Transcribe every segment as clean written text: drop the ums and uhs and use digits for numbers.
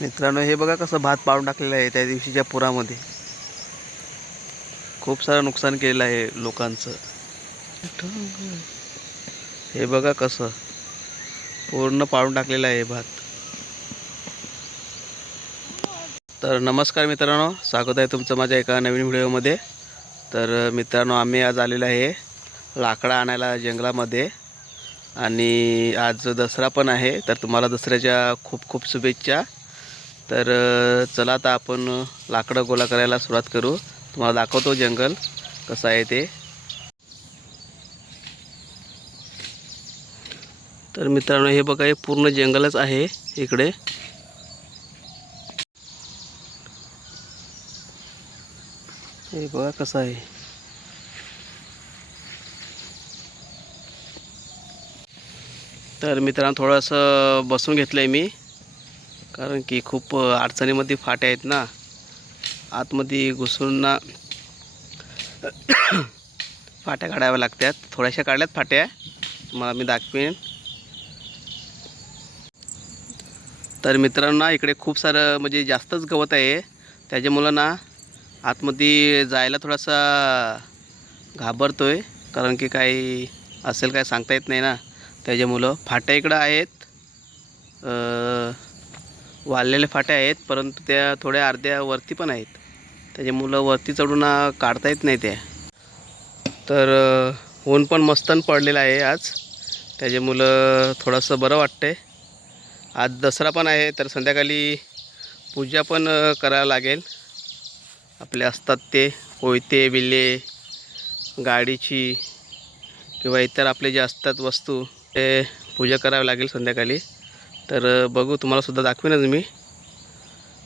मित्रांनो, हे बघा कसं भात पाडून टाकलेलं आहे त्या दिवशीच्या पुरामध्ये. खूप सारं नुकसान केलेलं आहे लोकांचं. हे बघा कसं पूर्ण पाडून टाकलेलं आहे भात. तर नमस्कार मित्रांनो, स्वागत आहे तुमचं माझ्या एका नवीन व्हिडिओमध्ये. तर मित्रांनो, आम्ही आज आलेलो आहे लाकडं आणायला जंगलामध्ये. आणि आज दसरा पण आहे, तर तुम्हाला दसऱ्याच्या खूप खूप शुभेच्छा. तर चला आता आपण लाकडं गोळा करायला सुरुवात करू. तुम्हाला दाखवतो जंगल कसं आहे ते. तर मित्रांनो, हे बघा, हे पूर्ण जंगलच आहे इकडे. हे बघा कसं आहे. तर मित्रांनो, थोडंसं बसून घेतलं आहे मी, कारण की खूप अडचणीमध्ये फाट्या आहेत ना, आतमध्ये घुसून ना फाट्या काढाव्या लागतात. थोड्याशा काढल्यात फाट्या, तुम्हाला मी दाखवेन. तर मित्रांनो, इकडे खूप सारं म्हणजे जास्तच गवत आहे, त्याच्यामुळं ना आतमध्ये जायला थोडासा घाबरतोय, कारण की काही असेल काय सांगता येत नाही ना. त्याच्यामुळं फाट्या इकडं आहेत, वाळलेल्या फाट्या आहेत, परंतु त्या थोड्या अर्ध्या वरती पण आहेत. त्याच्यामुळं वरती चढून काढता येत नाही त्या. तर ऊन पण मस्तन पडलेलं आहे आज, त्याच्यामुळं थोडंसं बरं वाटतंय. आज दसरा पण आहे, तर संध्याकाळी पूजा पण करायला लागेल. आपले असतात ते कोयते बिल्ले गाडीची किंवा इतर आपले जे असतात वस्तू, ते पूजा करावी लागेल संध्याकाळी. तर बघू, तुम्हालासुद्धा दाखवेनच मी.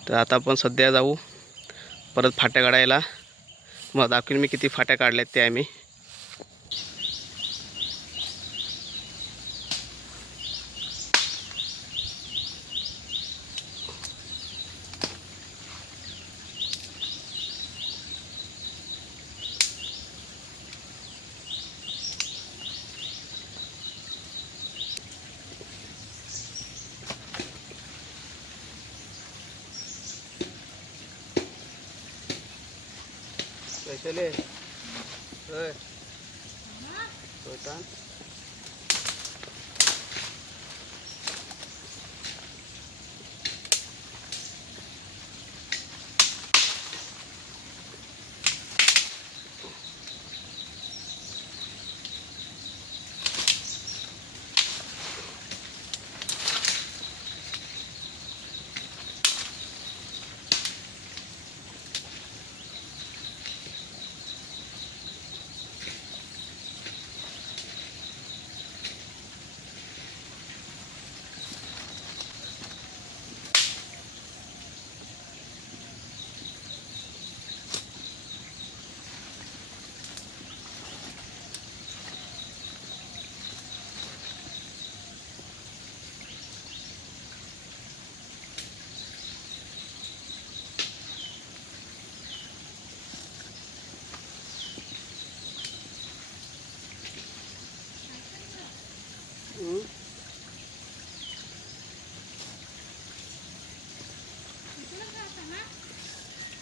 तर आता आपण सध्या जाऊ परत फाट्या काढायला. मग दाखवेन मी किती फाट्या काढल्यात ते आम्ही. कैसे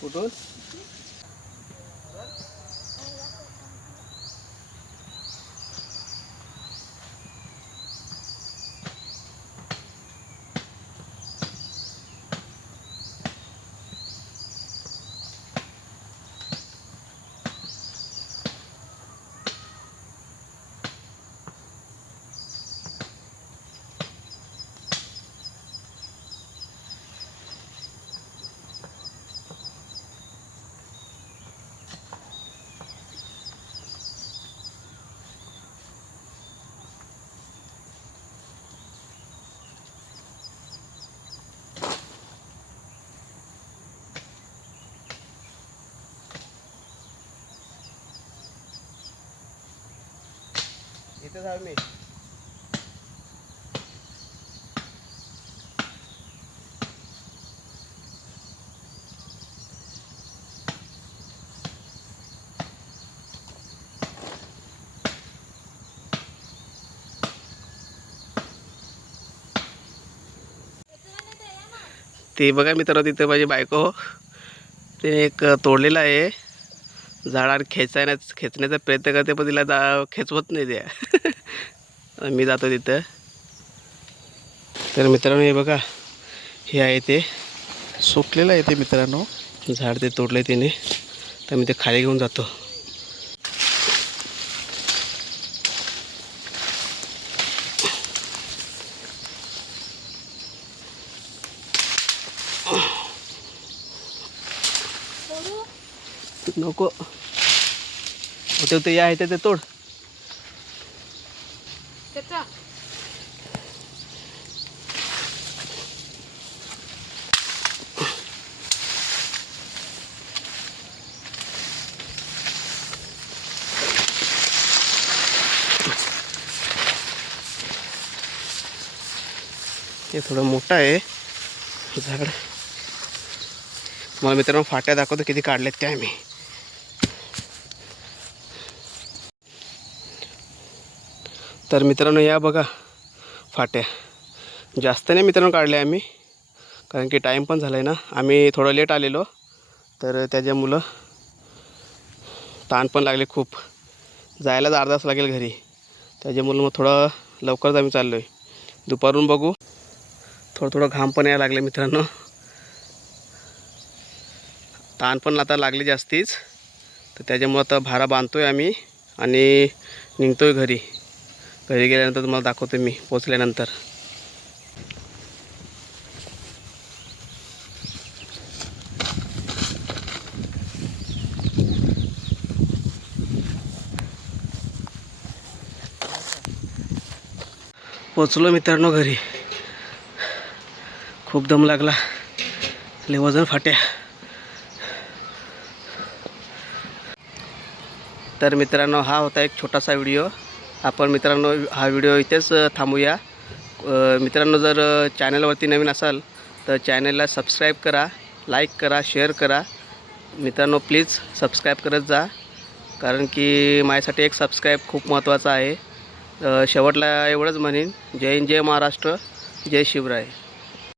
कुठून? इथे जाऊ मी. ते बघा मित्रांनो, तिथे माझी बायको तिने एक तोडलेला आहे झाडावर खेचण्याचा प्रयत्न करते, पण तिला खेचवत नाही त्या. मी जातो तिथं. तर मित्रांनो हे बघा, हे आहे ते सुकलेलं आहे ते मित्रांनो, झाड ते तोडले तिने. तर मी ते खाली घेऊन जातो. नको ते आहे ते तोड. हे थोडं मोठं आहे झाड. मला मित्रांनो फाट्या दाखवतो किती काढलेत त्या आम्ही. तर मित्रांनो या बघा फाट्या, जास्त नाही मित्रांनो काढले आम्ही, कारण की टाईम पण झाला आहे ना. आम्ही थोडं लेट आलेलो, तर त्याच्यामुळं ताण पण लागले खूप. जायलाच अर्धा तास लागेल घरी, त्याच्यामुळं मग थोडं लवकरच आम्ही चाललो आहे. दुपारून बघू. थोडं घाम पण यायला लागले मित्रांनो, ताण पण आता लागली जास्तीच. तर त्याच्यामुळं आता भारा बांधतो आहे आम्ही आणि निघतो आहे घरी. घरी गेल्यानंतर तुम्हाला दाखवतो मी पोचल्यानंतर. पोचलो मित्रांनो घरी. खूप दम लागला, लय वजन फाट्या. तर मित्रांनो हा होता एक छोटासा व्हिडिओ. आपण मित्रांनो हा व्हिडिओ इथेच थांबूया. मित्रांनो जर चॅनलवरती नवीन असाल तर चॅनलला सबस्क्राईब करा, लाईक करा, शेअर करा. मित्रांनो प्लीज सबस्क्राईब करत जा, कारण की माझ्यासाठी एक सबस्क्राईब खूप महत्त्वाचं आहे. शेवटला एवढंच म्हणेन, जय हिंद, जय महाराष्ट्र, जय शिवराय.